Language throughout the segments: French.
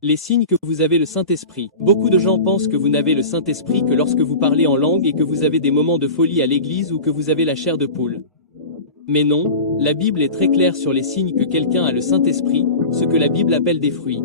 Les signes que vous avez le Saint-Esprit. Beaucoup de gens pensent que vous n'avez le Saint-Esprit que lorsque vous parlez en langue et que vous avez des moments de folie à l'église ou que vous avez la chair de poule. Mais non, la Bible est très claire sur les signes que quelqu'un a le Saint-Esprit, ce que la Bible appelle des fruits.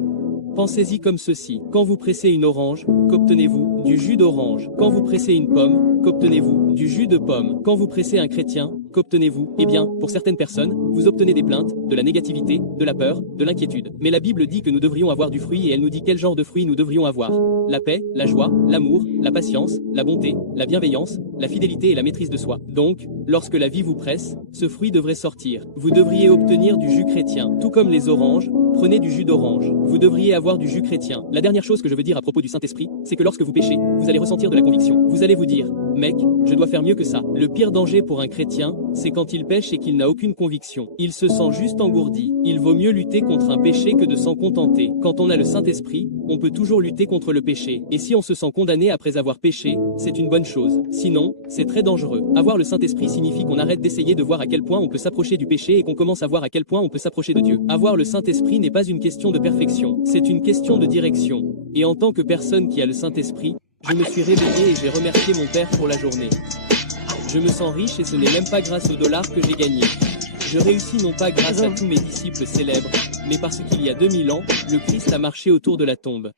Pensez-y comme ceci. Quand vous pressez une orange, qu'obtenez-vous? Du jus d'orange. Quand vous pressez une pomme, qu'obtenez-vous? Du jus de pomme. Quand vous pressez un chrétien, qu'obtenez-vous? Eh bien, pour certaines personnes, vous obtenez des plaintes, de la négativité, de la peur, de l'inquiétude. Mais la Bible dit que nous devrions avoir du fruit et elle nous dit quel genre de fruit nous devrions avoir. La paix, la joie, l'amour, la patience, la bonté, la bienveillance, la fidélité et la maîtrise de soi. Donc, lorsque la vie vous presse, ce fruit devrait sortir. Vous devriez obtenir du jus chrétien. Tout comme les oranges, prenez du jus d'orange. Vous devriez avoir du jus chrétien. La dernière chose que je veux dire à propos du Saint-Esprit, c'est que lorsque vous péchez, vous allez ressentir de la conviction. Vous allez vous dire, mec, je dois faire mieux que ça. Le pire danger pour un chrétien, c'est quand il pêche et qu'il n'a aucune conviction. Il se sent juste engourdi. Il vaut mieux lutter contre un péché que de s'en contenter. Quand on a le Saint-Esprit, on peut toujours lutter contre le péché. Et si on se sent condamné après avoir péché, c'est une bonne chose. Sinon, c'est très dangereux. Avoir le Saint-Esprit signifie qu'on arrête d'essayer de voir à quel point on peut s'approcher du péché et qu'on commence à voir à quel point on peut s'approcher de Dieu. Avoir le Saint-Esprit n'est pas une question de perfection, c'est une question de direction. Et en tant que personne qui a le Saint-Esprit, je me suis réveillé et j'ai remercié mon Père pour la journée. Je me sens riche et ce n'est même pas grâce aux dollars que j'ai gagné. Je réussis non pas grâce à tous mes disciples célèbres, mais parce qu'il y a 2000 ans, le Christ a marché autour de la tombe.